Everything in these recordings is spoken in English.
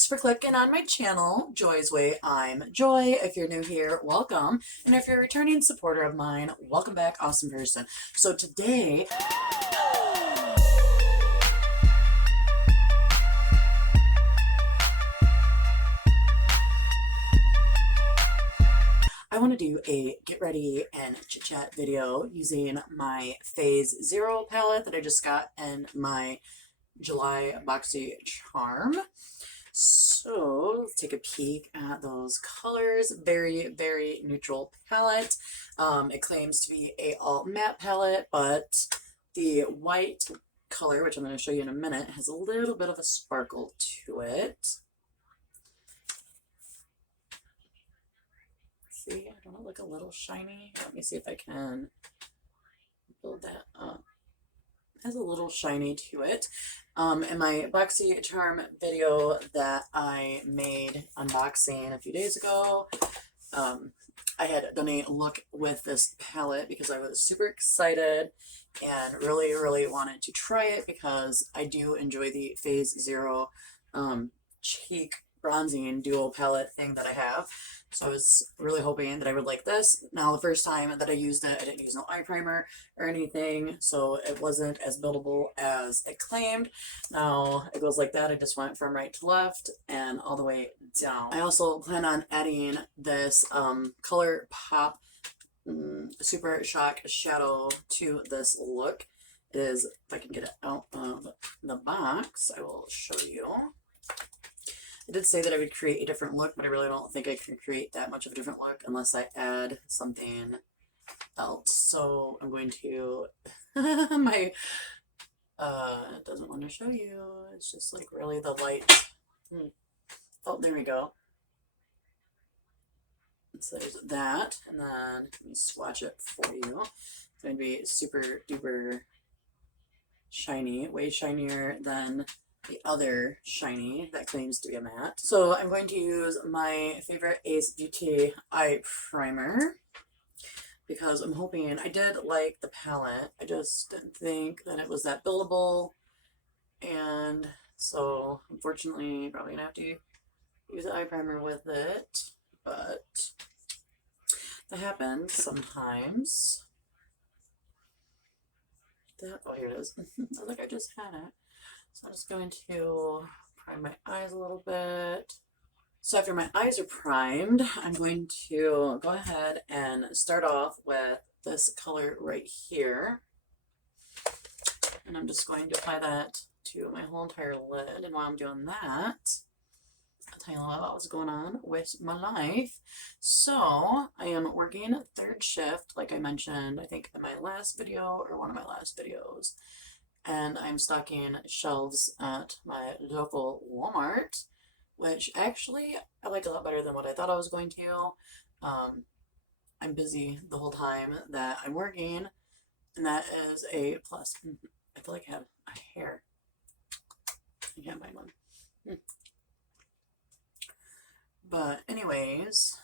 Thanks for clicking on my channel, Joy's Way. I'm Joy. If you're new here, welcome. And if you're a returning supporter of mine, welcome back, awesome person. So today, I want to do a get ready and chit chat video using my Phase Zero palette that I just got in my July Boxy Charm. So let's take a peek at those colors. Very, very neutral palette. It claims to be a all matte palette, but the white color, which I'm going to show you in a minute, has a little bit of a sparkle to it. See, I don't look a little shiny. Let me see if I can build that up. It has a little shiny to it. In my Boxy Charm video that I made unboxing a few days ago, I had done a look with this palette because I was super excited and really, really wanted to try it because I do enjoy the Phase Zero cheek bronzing dual palette thing that I have. So I was really hoping that I would like this. Now, the first time that I used it, I didn't use no eye primer or anything, so it wasn't as buildable as it claimed. Now, it goes like that. I just went from right to left and all the way down. I also plan on adding this Color Pop Super Shock Shadow to this look. It is, if I can get it out of the box, I will show you. I did say that I would create a different look, but I really don't think I can create that much of a different look unless I add something else. So I'm going to, it doesn't want to show you. It's just like really the light. Oh, there we go. So there's that, and then let me swatch it for you. It's going to be super duper shiny, way shinier than the other shiny that claims to be a matte. So I'm going to use my favorite Ace Beauty eye primer because I'm hoping, I did like the palette, I just didn't think that it was that buildable, and so unfortunately probably gonna have to use the eye primer with it, but that happens sometimes. Oh, here it is. I was like, I just had it. So I'm just going to prime my eyes a little bit. So after my eyes are primed, I'm going to go ahead and start off with this color right here. And I'm just going to apply that to my whole entire lid. And while I'm doing that, I'll tell you a little about what's going on with my life. So I am working third shift, like I mentioned, I think in my last video or one of my last videos. And I'm stocking shelves at my local Walmart, which actually I like a lot better than what I thought I was going to. I'm busy the whole time that I'm working, and that is a plus. I feel like I have a hair. I can't find one. But anyways,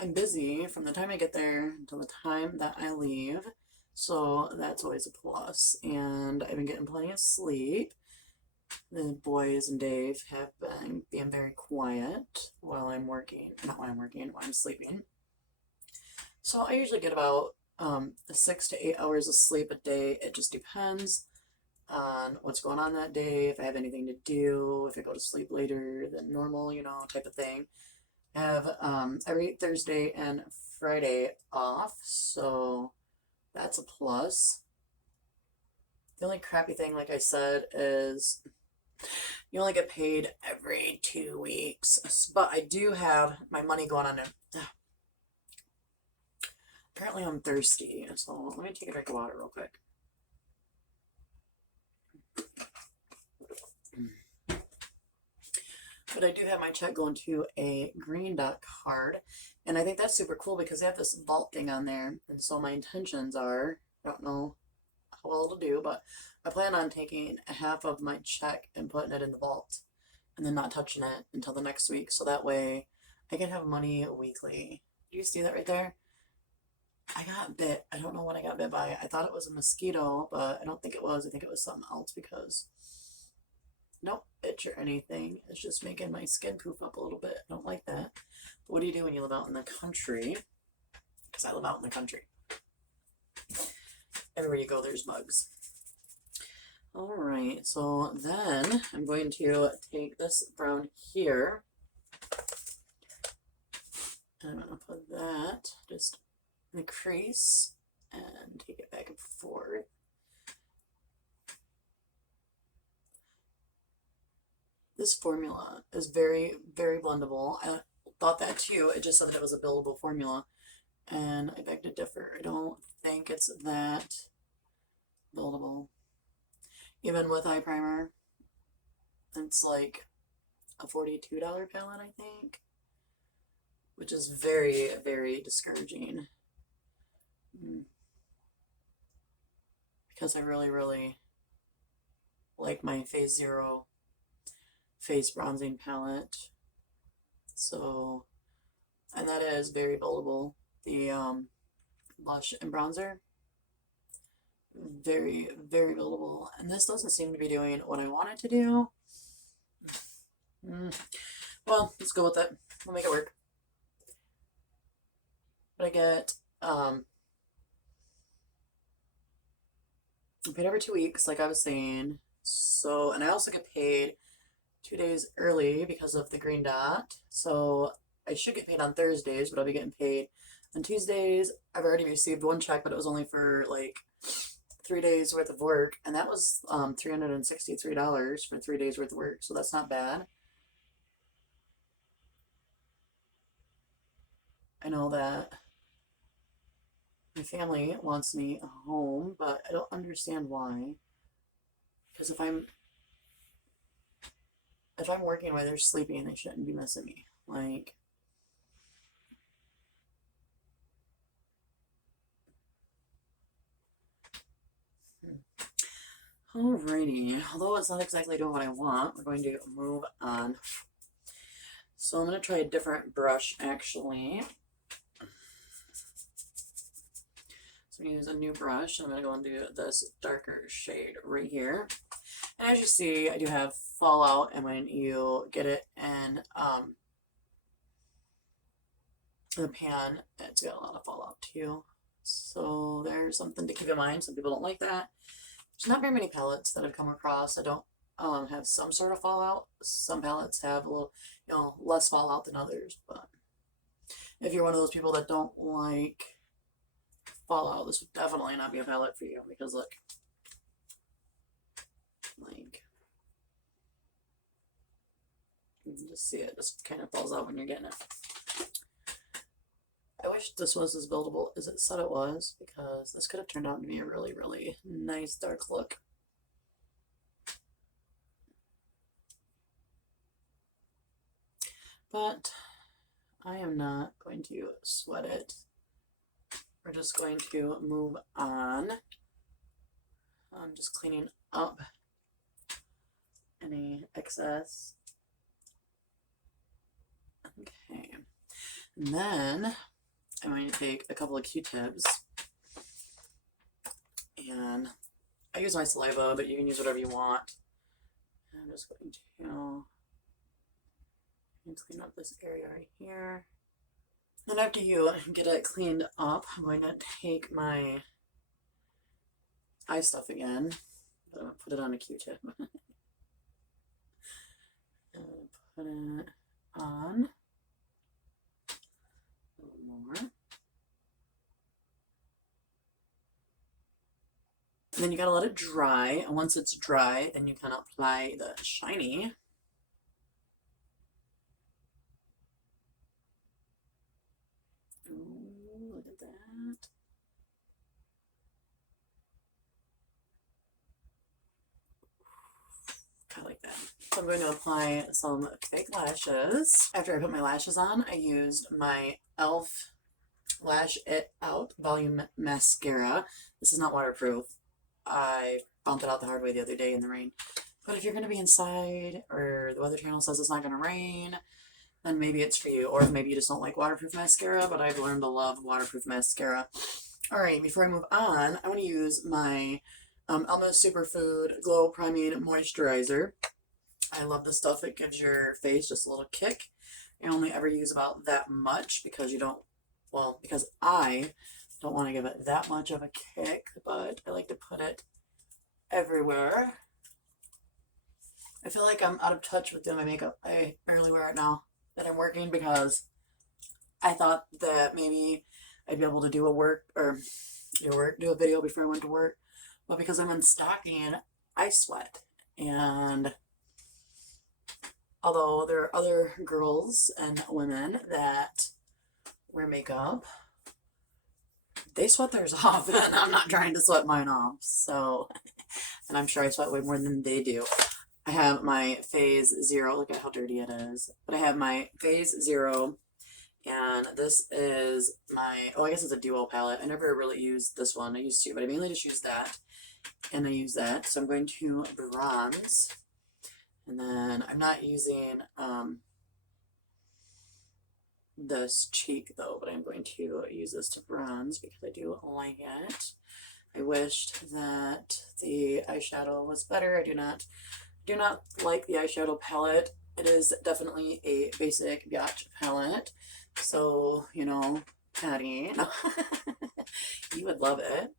I'm busy from the time I get there until the time that I leave, so that's always a plus. And I've been getting plenty of sleep. The boys and Dave have been being very quiet while I'm working, not while I'm working, while I'm sleeping. So I usually get about 6 to 8 hours of sleep a day. It just depends on what's going on that day, if I have anything to do, if I go to sleep later than normal, you know, type of thing. I have every Thursday and Friday off, so that's a plus. The only crappy thing, like I said, is you only get paid every 2 weeks, but I do have my money going on it. Apparently I'm thirsty, so let me take a drink of water real quick. But I do have my check going to a green dot card, and I think that's super cool because they have this vault thing on there, and so my intentions are, I don't know how well it'll do, but I plan on taking half of my check and putting it in the vault and then not touching it until the next week, so that way I can have money weekly. Do you see that right there? I got bit. I don't know what I got bit by. I thought it was a mosquito, but I don't think it was. I think it was something else because nope, itch or anything. It's just making my skin poof up a little bit. I don't like that. But what do you do when you live out in the country? Because I live out in the country. Everywhere you go, there's bugs. All right, so then I'm going to take this brown here. And I'm going to put that just in the crease and take it back and forth. This formula is very, very blendable. I thought that too. It just said that it was a buildable formula, and I beg to differ. I don't think it's that buildable. Even with eye primer, it's like a $42 palette, I think, which is very, very discouraging. Because I really, really like my Phase Zero face bronzing palette. So, and that is very buildable. The blush and bronzer, very, very buildable. And this doesn't seem to be doing what I want it to do. Well, let's go with it. We'll make it work. But I get I paid every 2 weeks, like I was saying. So, and I also get paid 2 days early because of the green dot. So I should get paid on Thursdays, but I'll be getting paid on Tuesdays. I've already received one check, but it was only for like 3 days worth of work, and that was $363 for 3 days worth of work. So that's not bad. I know that my family wants me home, but I don't understand why. Because if I'm working while they're sleeping, they shouldn't be missing me. Like, alrighty. Although it's not exactly doing what I want, we're going to move on. So I'm going to try a different brush actually. So I'm going to use a new brush. I'm going to go and do this darker shade right here. And as you see, I do have fallout, and when you get it in the pan, it's got a lot of fallout too. So there's something to keep in mind. Some people don't like that. There's not very many palettes that I've come across that don't have some sort of fallout. Some palettes have a little, less fallout than others. But if you're one of those people that don't like fallout, this would definitely not be a palette for you, because look, like, you can just see it just kind of falls out when you're getting it. I wish this was as buildable as it said it was, because this could have turned out to be a really, really nice dark look. But I am not going to sweat it. We're just going to move on. I'm just cleaning up any excess. Okay. And then I'm going to take a couple of Q-tips, and I use my saliva, but you can use whatever you want. I'm just going to clean up this area right here. And after you get it cleaned up, I'm going to take my eye stuff again. I'm going to put it on a Q-tip. And put it on. A little more. And then you gotta let it dry, and once it's dry, then you can apply the shiny. Ooh, look at that. I like that. So I'm going to apply some fake lashes. After I put my lashes on, I used my e.l.f. Lash It Out Volume Mascara. This is not waterproof. I found it out the hard way the other day in the rain. But if you're going to be inside, or the Weather Channel says it's not going to rain, then maybe it's for you. Or maybe you just don't like waterproof mascara, but I've learned to love waterproof mascara. Alright, before I move on, I want to use my Elmo Superfood Glow Priming Moisturizer. I love this stuff. It gives your face just a little kick. I only ever use about that much because you don't, well, because I don't want to give it that much of a kick, but I like to put it everywhere. I feel like I'm out of touch with doing my makeup. I barely wear it now that I'm working because I thought that maybe I'd be able to do a video before I went to work. But because I'm in stocking, I sweat. And although there are other girls and women that wear makeup, they sweat theirs off, and I'm not trying to sweat mine off. So, and I'm sure I sweat way more than they do. I have my Phase Zero. Look at how dirty it is. But I have my Phase Zero, and this is my, oh, I guess it's a duo palette. I never really used this one. I used to, but I mainly just use that. And I use that. So I'm going to bronze. And then I'm not using this cheek though, but I'm going to use this to bronze because I do like it. I wished that the eyeshadow was better. I do not like the eyeshadow palette. It is definitely a basic biatch palette. So, you know, Patty, you would love it.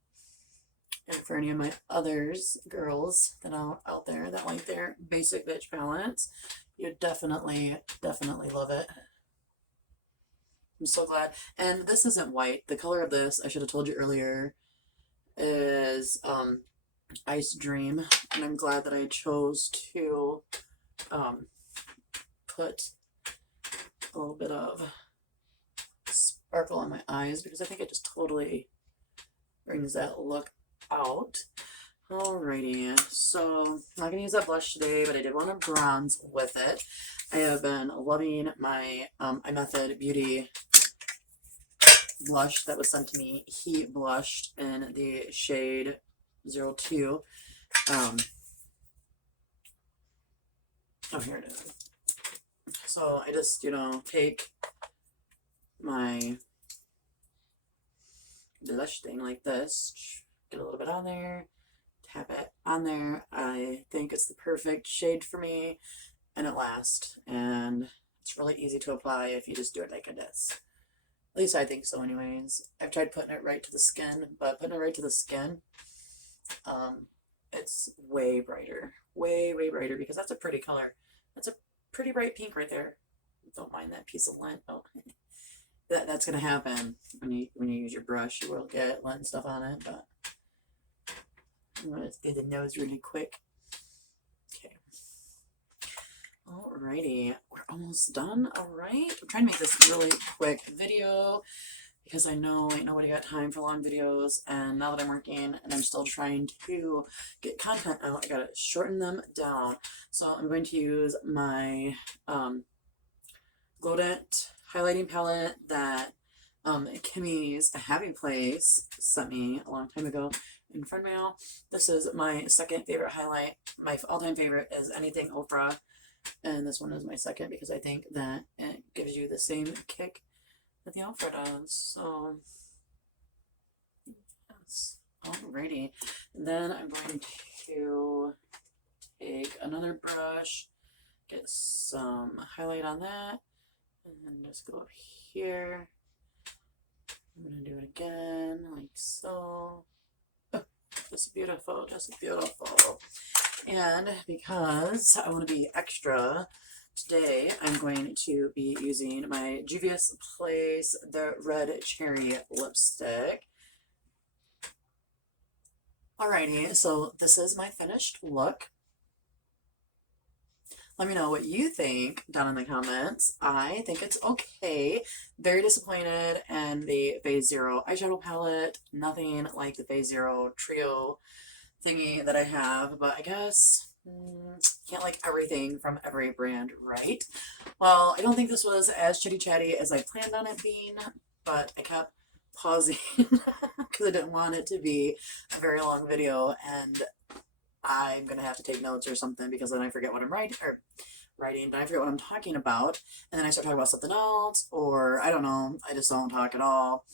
And for any of my others, girls that are out there that like their basic bitch palettes, you'd definitely love it. I'm so glad. And this isn't white. The color of this, I should have told you earlier, is Ice Dream. And I'm glad that I chose to put a little bit of sparkle on my eyes because I think it just totally brings that look out. Alrighty, so I'm not going to use that blush today, but I did want to bronze with it. I have been loving my iMethod Beauty blush that was sent to me, Heat Blush, in the shade 02. Oh, here it is. So I just, you know, take my blush thing like this, get a little bit on there, tap it on there. I think it's the perfect shade for me, and it lasts, and it's really easy to apply if you just do it like this. At least I think so anyways. I've tried putting it right to the skin, but putting it right to the skin, it's way brighter, way brighter, because that's a pretty color. That's a pretty bright pink right there. Don't mind that piece of lint. Oh, that's gonna happen when you use your brush. You will get lint stuff on it, but I'm gonna do the nose really quick. Okay. Alrighty, we're almost done. Alright, I'm trying to make this really quick video because I know ain't nobody got time for long videos, and now that I'm working and I'm still trying to get content out, I gotta shorten them down. So I'm going to use my Glowdent highlighting palette that Kimmy's Happy Place sent me a long time ago in friend mail. This is my second favorite highlight. My all-time favorite is anything Oprah, and this one is my second because I think that it gives you the same kick that the Oprah does. So yes, alrighty. And then I'm going to take another brush, get some highlight on that, and then just go up here. I'm gonna do it again, like so. Oh, just beautiful, just beautiful. And because I want to be extra, today I'm going to be using my Juvia's Place, the Red Cherry Lipstick. Alrighty, so this is my finished look. Let me know what you think down in the comments. I think it's okay. Very disappointed in the Phase Zero eyeshadow palette. Nothing like the Phase Zero trio thingy that I have, but I guess can't like everything from every brand, right? Well, I don't think this was as chitty chatty as I planned on it being, but I kept pausing because I didn't want it to be a very long video, and I'm gonna have to take notes or something because then I forget what I'm writing or writing, but I forget what I'm talking about, and then I start talking about something else, or I don't know, I just don't talk at all,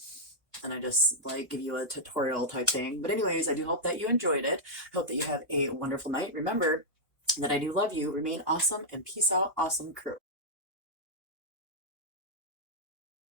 and I just like give you a tutorial type thing. But anyways, I do hope that you enjoyed it. I hope that you have a wonderful night. Remember that I do love you. Remain awesome, and peace out, awesome crew.